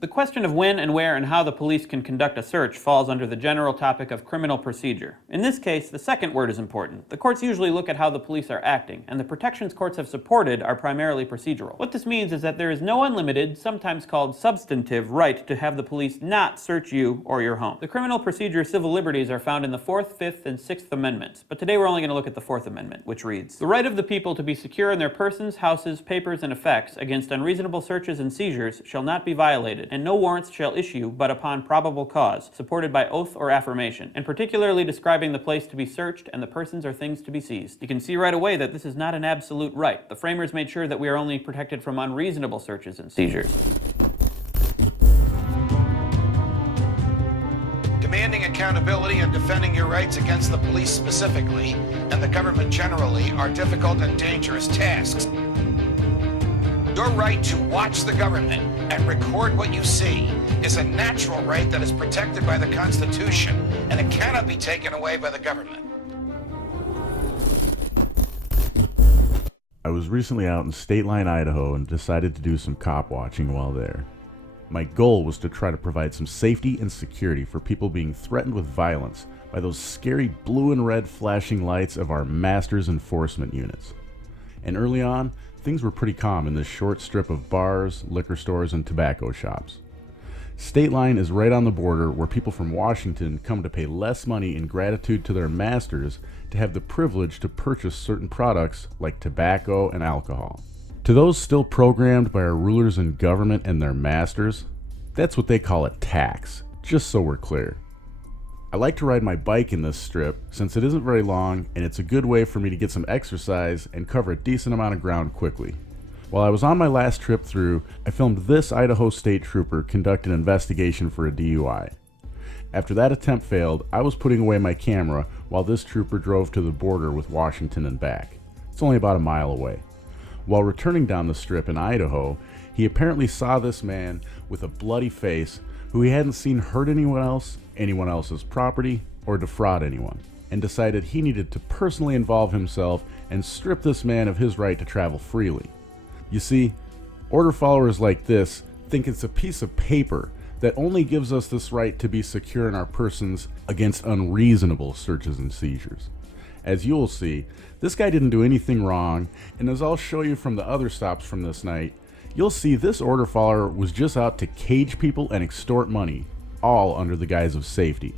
The question of when and where and how the police can conduct a search falls under the general topic of criminal procedure. In this case, the second word is important. The courts usually look at how the police are acting, and the protections courts have supported are primarily procedural. What this means is that there is no unlimited, sometimes called substantive, right to have the police not search you or your home. The criminal procedure civil liberties are found in the 4th, 5th, and 6th Amendments, but today we're only going to look at the 4th Amendment, which reads, "The right of the people to be secure in their persons, houses, papers, and effects against unreasonable searches and seizures shall not be violated, and no warrants shall issue but upon probable cause, supported by oath or affirmation, and particularly describing the place to be searched and the persons or things to be seized." You can see right away that this is not an absolute right. The framers made sure that we are only protected from unreasonable searches and seizures. Demanding accountability and defending your rights against the police specifically, and the government generally, are difficult and dangerous tasks. Your right to watch the government and record what you see is a natural right that is protected by the Constitution, and it cannot be taken away by the government. I was recently out in Stateline, Idaho, and decided to do some cop watching while there. My goal was to try to provide some safety and security for people being threatened with violence by those scary blue and red flashing lights of our Masters enforcement units. And early on, things were pretty calm in this short strip of bars, liquor stores, and tobacco shops. Stateline is right on the border where people from Washington come to pay less money in gratitude to their masters to have the privilege to purchase certain products like tobacco and alcohol. To those still programmed by our rulers in government and their masters, that's what they call a tax, just so we're clear. I like to ride my bike in this strip since it isn't very long and it's a good way for me to get some exercise and cover a decent amount of ground quickly. While I was on my last trip through, I filmed this Idaho state trooper conduct an investigation for a DUI. After that attempt failed, I was putting away my camera while this trooper drove to the border with Washington and back. It's only about a mile away. While returning down the strip in Idaho, he apparently saw this man with a bloody face who he hadn't seen hurt anyone else's property, or defraud anyone, and decided he needed to personally involve himself and strip this man of his right to travel freely. You see, order followers like this think it's a piece of paper that only gives us this right to be secure in our persons against unreasonable searches and seizures. As you'll see, this guy didn't do anything wrong, and as I'll show you from the other stops from this night, you'll see this order follower was just out to cage people and extort money, all under the guise of safety.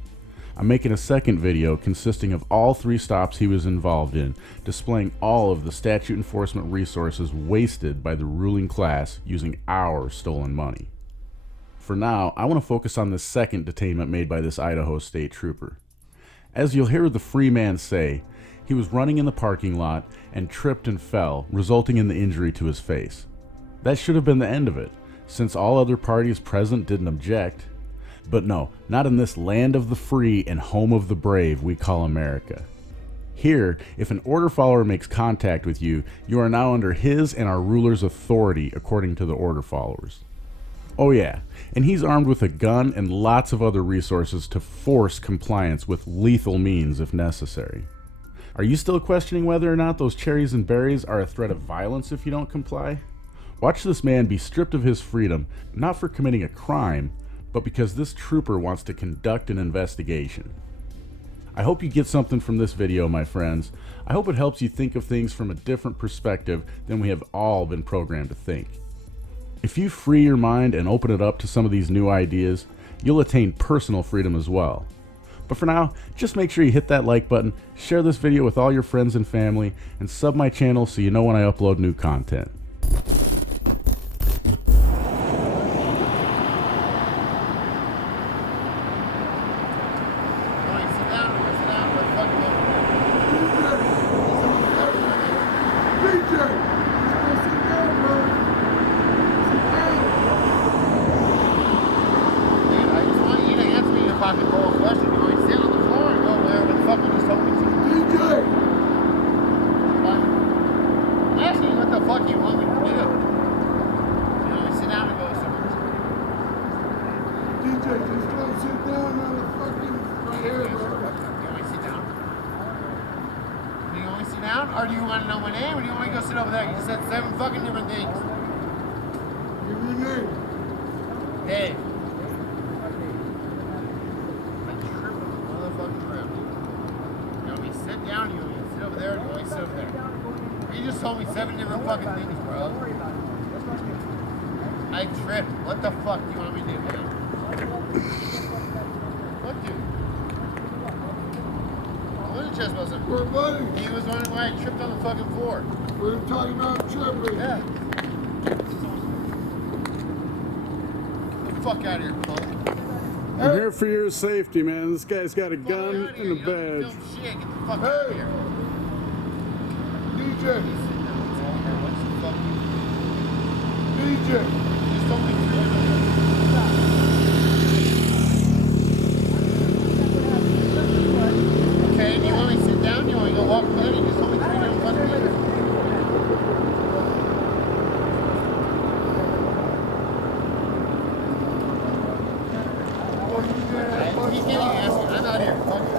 I'm making a second video consisting of all 3 stops he was involved in, displaying all of the statute enforcement resources wasted by the ruling class using our stolen money. For now, I want to focus on this second detainment made by this Idaho state trooper. As you'll hear the free man say, he was running in the parking lot and tripped and fell, resulting in the injury to his face. That should have been the end of it, since all other parties present didn't object. But no, not in this land of the free and home of the brave we call America. Here, if an order follower makes contact with you, you are now under his and our ruler's authority according to the order followers. Oh yeah, and he's armed with a gun and lots of other resources to force compliance with lethal means if necessary. Are you still questioning whether or not those cherries and berries are a threat of violence if you don't comply? Watch this man be stripped of his freedom, not for committing a crime, but because this trooper wants to conduct an investigation. I hope you get something from this video, my friends. I hope it helps you think of things from a different perspective than we have all been programmed to think. If you free your mind and open it up to some of these new ideas, you'll attain personal freedom as well. But for now, just make sure you hit that like button, share this video with all your friends and family, and sub my channel so you know when I upload new content. Or do you want to know my name, or do you want me to go sit over there? You said 7 fucking different things. Give me your name. Hey. I'm tripping the motherfucking crap. You want me to sit down? You want me to sit over there? You want me to sit over there? You just told me 7 different fucking things, bro. I tripped. What the fuck do you want me to do, man? What, dude? Just wasn't. We're buddies. He was wondering why I tripped on the fucking floor. We're talking about tripping. Yeah. Get the fuck out of here, punk. I'm here for your safety, man. This guy's got a gun and a badge. Shit, get the fuck out of here. DJ. What's the fuck? DJ. Just told me okay, do you want me to sit down? Do you want me to go walk with him? You just told me 3 different fucking things. He can't even ask me. I'm out here. Fuck it.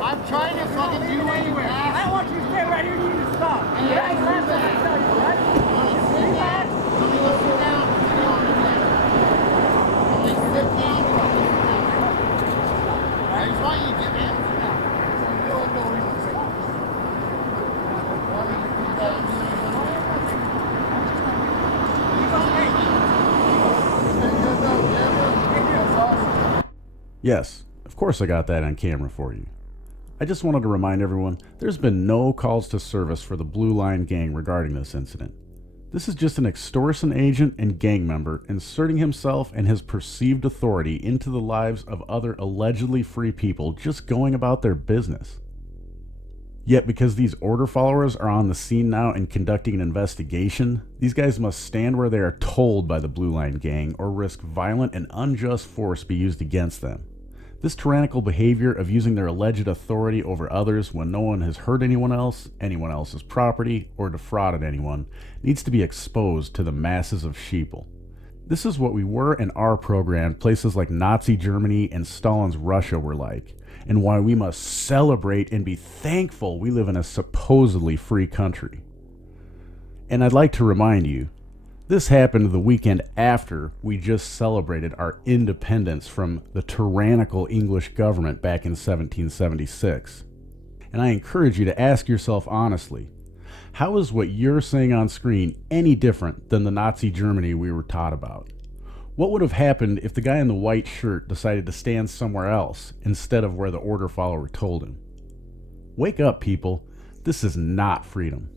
I'm trying to fucking do what you asked. I want you to stay right here. You need to stop. Hey, That's last time I tell you, right? Sit down. Let me go sit down. Sit down. Sit down. I just want you to get in. Yes, of course I got that on camera for you. I just wanted to remind everyone there's been no calls to service for the Blue Line gang regarding this incident. This is just an extortion agent and gang member inserting himself and his perceived authority into the lives of other allegedly free people just going about their business. Yet because these order followers are on the scene now and conducting an investigation, these guys must stand where they are told by the Blue Line gang or risk violent and unjust force be used against them. This tyrannical behavior of using their alleged authority over others when no one has hurt anyone else's property, or defrauded anyone, needs to be exposed to the masses of sheeple. This is what we were and are programmed places like Nazi Germany and Stalin's Russia were like, and why we must celebrate and be thankful we live in a supposedly free country. And I'd like to remind you, this happened the weekend after we just celebrated our independence from the tyrannical English government back in 1776. And I encourage you to ask yourself honestly, how is what you're seeing on screen any different than the Nazi Germany we were taught about? What would have happened if the guy in the white shirt decided to stand somewhere else instead of where the order follower told him? Wake up, people. This is not freedom.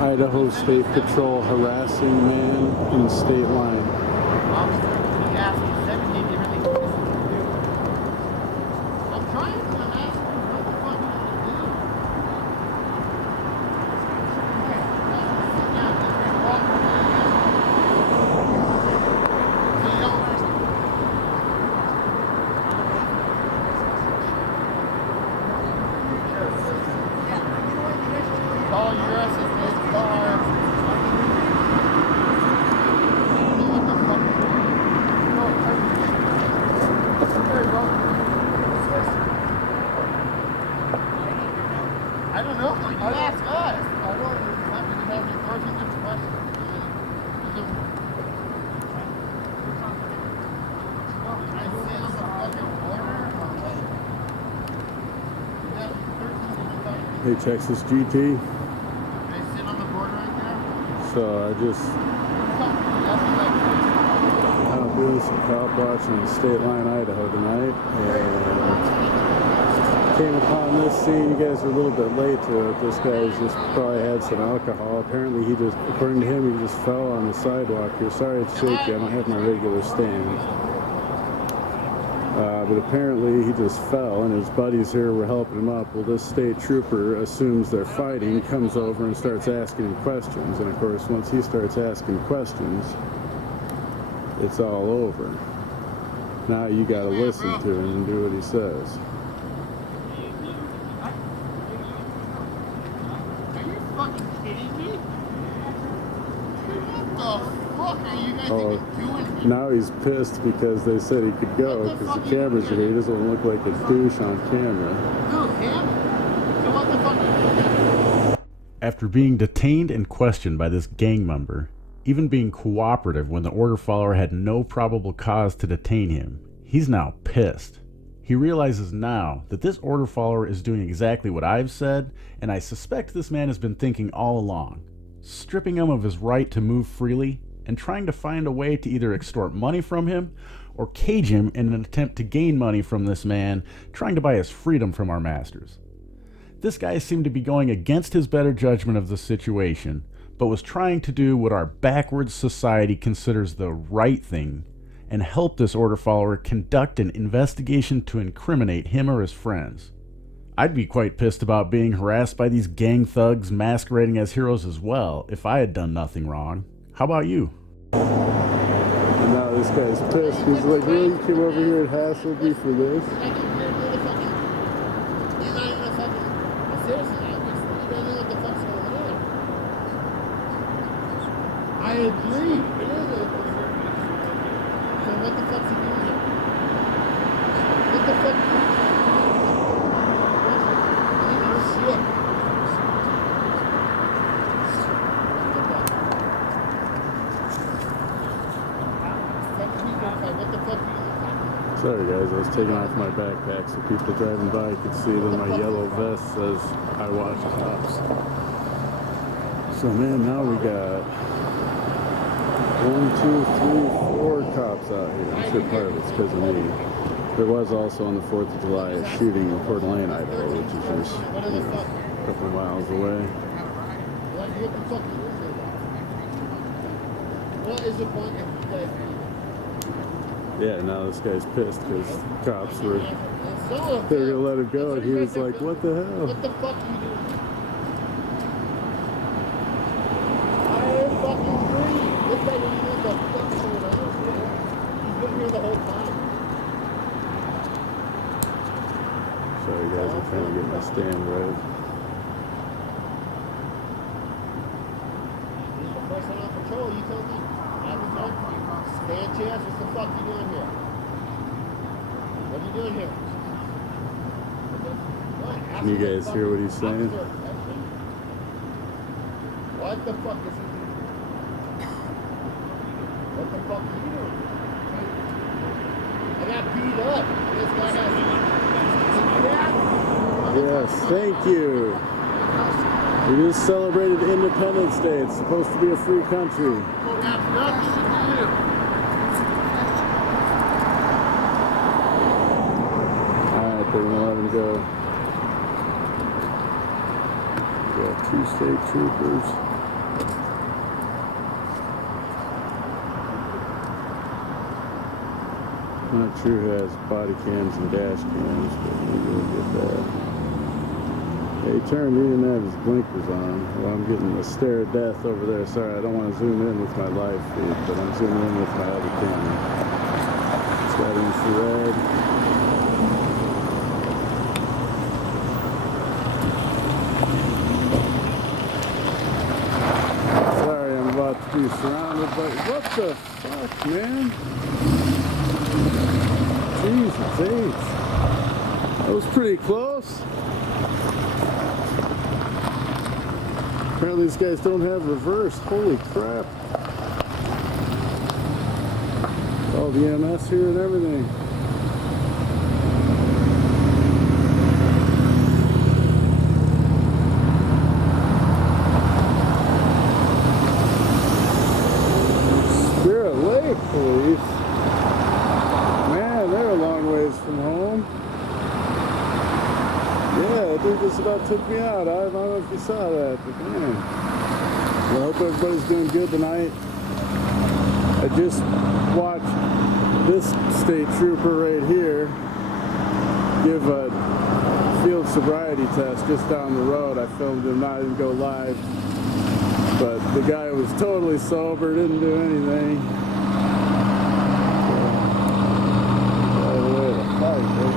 Idaho State Patrol harassing man in Stateline. He asked me 17 different things. I'm trying to ask you what the fuck you want to do. Sit down. Just walk over there. So you don't. Call your assistant. Call our. I don't know. You ask us. I don't. You have to have me 13 different questions. I sit on the fucking border. You have 13 different questions. Hey, Texas GT. Can I sit on the border right there? So I'm doing some cop watching in Stateline, Idaho tonight, and Came upon this scene, you guys are a little bit late to it. This guy's just probably had some alcohol. Apparently he just, according to him, he just fell on the sidewalk here. Sorry it's shaky, I don't have my regular stand. But apparently he just fell and his buddies here were helping him up. Well, this state trooper assumes they're fighting, comes over and starts asking him questions. And of course, once he starts asking questions, it's all over. Now you gotta listen to him and do what he says. Are you fucking kidding me? What the fuck are you guys Oh, even doing here? now he's pissed because they said he could go because the cameras are here. He doesn't want to look like a douche on camera. Who, him? So what the fuck are you doing? After being detained and questioned by this gang member, even being cooperative when the order follower had no probable cause to detain him, he's now pissed. He realizes now that this order follower is doing exactly what I've said, and I suspect this man has been thinking all along, stripping him of his right to move freely and trying to find a way to either extort money from him or cage him in an attempt to gain money from this man trying to buy his freedom from our masters. This guy seemed to be going against his better judgment of the situation, but was trying to do what our backwards society considers the right thing and help this order follower conduct an investigation to incriminate him or his friends. I'd be quite pissed about being harassed by these gang thugs masquerading as heroes as well if I had done nothing wrong. How about you? And now this guy's pissed. He's like, really? You came over here and hassled me for this? He's not even a fucking citizen. He doesn't know what the fuck's going on. I agree. It is a... So what the fuck's he doing here? What the fuck? Shit. What the fuck? Sorry guys, I was taking off my backpack so people driving by could see that my yellow vest says, I watch cops. So man, now we got 1, 2, 3, 4 cops out here. I'm sure part of it's because of me. There was also on the 4th of July a shooting in Stateline, Idaho, which is just a couple of miles away. What the fuck is this? What is the point of you guys doing? Yeah, now this guy's pissed because cops were, they were gonna let him go and he was like, what the hell? What the fuck are you doing? I am fucking free. This guy didn't know what the fuck is going on. He's been here the whole time. Sorry guys, I'm trying to get my stand right. He's the person on patrol, you tell me. I haven't talked to you. Stand chance, what the fuck you doing here? What are you doing here? Can you guys hear what he's saying? What the fuck is he doing? What the fuck are you doing? I got beat up. This guy has... Yes, thank you. We just celebrated Independence Day. It's supposed to be a free country. That's nothing to do. Alright, they're gonna let him go. We got 2 state troopers. I'm not sure who has body cams and dash cams, but maybe we'll get that. Yeah, he turned, he didn't have his blinkers on. Well, I'm getting a stare of death over there. Sorry, I don't want to zoom in with my live feed, but I'm zooming in with my other camera. It's got infrared. Sorry, I'm about to be surrounded, but what the fuck, man? Jesus H. That was pretty close. Apparently these guys don't have reverse. Holy crap. All the EMS here and everything. Spirit Lake Police. Man, they're a long ways from home. just about took me out. I don't know if you saw that, but man. Well, I hope everybody's doing good tonight. I just watched this state trooper right here give a field sobriety test just down the road. I filmed him, not even go live. But the guy was totally sober, didn't do anything. By the way, the fire truck.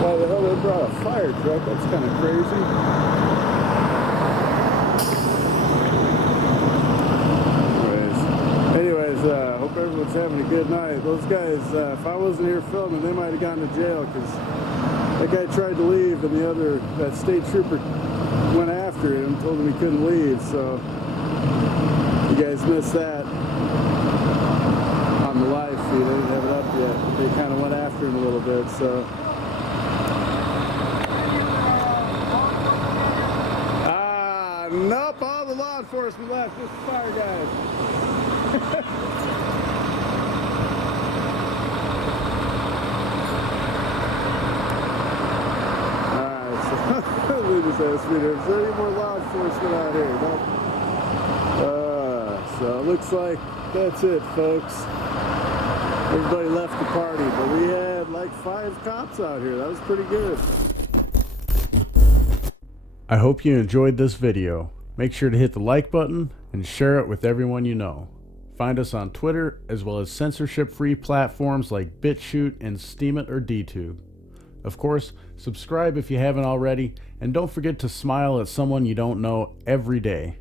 Why the hell they brought a fire truck? That's kind of crazy. Anyways, hope everyone's having a good night. Those guys, if I wasn't here filming, they might have gone to jail because that guy tried to leave and that state trooper went after him, told him he couldn't leave, so you guys missed that on the live feed. I didn't have it up yet, but they kind of went after him a little bit, so. Nope, all the law enforcement left, just the fire guys. They just asked me, is there any more law enforcement out here? Nope. So it looks like that's it, folks. Everybody left the party, but we had like 5 cops out here. That was pretty good. I hope you enjoyed this video. Make sure to hit the like button and share it with everyone you know. Find us on Twitter as well as censorship-free platforms like BitChute and Steemit or DTube. Of course, subscribe if you haven't already, and don't forget to smile at someone you don't know every day.